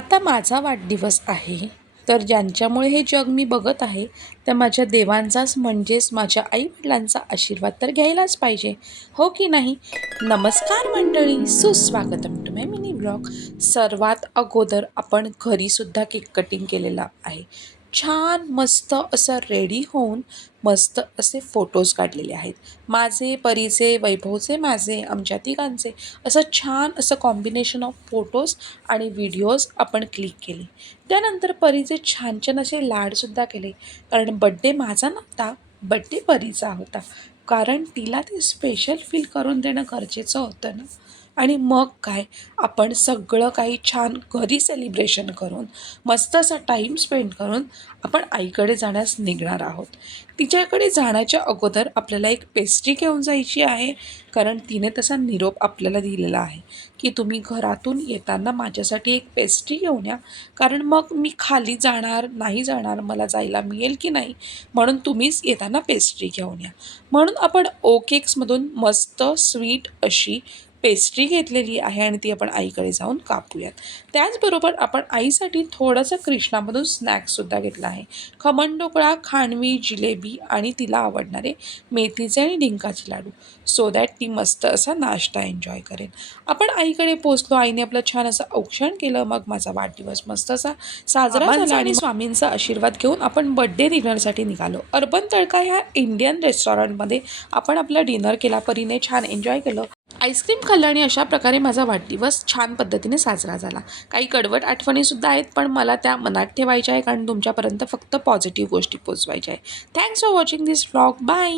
आता माझा वाढदिवस आहे, तर ज्यांच्यामुळे हे जग मी बघत आहे, त्या माझ्या देवांचाच म्हणजेच माझ्या आई-वडिलांचा आशीर्वाद तर घ्यायलाच पाहिजे, हो की नाही? नमस्कार मंडळी, सुस्वागतम टू माय मिनी ब्लॉग. सर्वात अगोदर आपण घरीसुद्धा केक कटिंग केलेला आहे. छान मस्त असं रेडी होऊन मस्त असे फोटोज काढलेले आहेत. माझे, परीचे, वैभवचे, माझे, आमच्या तिघांचे असं छान असं कॉम्बिनेशन ऑफ फोटोज आणि व्हिडिओज आपण क्लिक केले. त्यानंतर परीचे छान छान असे लाडसुद्धा केले, कारण बड्डे माझा नव्हता, बड्डे परीचा होता. कारण तिला ते स्पेशल फील करून देणं गरजेचं होतं ना. आणि मग काय, आपण सगळं काही छान घरी सेलिब्रेशन करून मस्त असा टाईम स्पेंड करून आपण आईकडे जाण्यास निघणार आहोत. तिच्याकडे जाण्याच्या अगोदर आपल्याला एक पेस्ट्री घेऊन जायची आहे, कारण तिने तसा निरोप आपल्याला दिलेला आहे की तुम्ही घरातून येताना माझ्यासाठी एक पेस्ट्री घेऊन या, कारण मग मी खाली जाणार नाही जाणार, मला जायला मिळेल की नाही, म्हणून तुम्हीच येताना पेस्ट्री घेऊन या. म्हणून आपण ओ केक्समधून मस्त स्वीट अशी पेस्ट्री घेतलेली आहे आणि ती आपण आईकडे जाऊन कापूयात. त्याचबरोबर आपण आईसाठी थोडंसं कृष्णामधून स्नॅक्ससुद्धा घेतला आहे. खमण ढोकळा, खांडवी, जिलेबी आणि तिला आवडणारे मेथीचे आणि डिंकाचे लाडू, सो दॅट ती मस्त असा नाश्ता एन्जॉय करेल. आपण आईकडे पोचलो, आईने आपलं छान असं औक्षण केलं. मग माझा वाढदिवस मस्त असा साजरा झाला आणि स्वामींचा आशीर्वाद घेऊन आपण बड्डे डिनरसाठी निघालो. अर्बन तडका ह्या इंडियन रेस्टॉरंटमध्ये आपण आपला डिनर केला. परीने छान एन्जॉय केलं, आईस्क्रीम खाल्लं आणि अशा प्रकारे माझा वाढदिवस छान पद्धतीने साजरा झाला. काही कडवट आठवणीसुद्धा आहेत, पण मला त्या मनात ठेवायच्या आहे, कारण तुमच्यापर्यंत फक्त पॉझिटिव्ह गोष्टी पोचवायच्या आहे. Thanks for watching this vlog. Bye.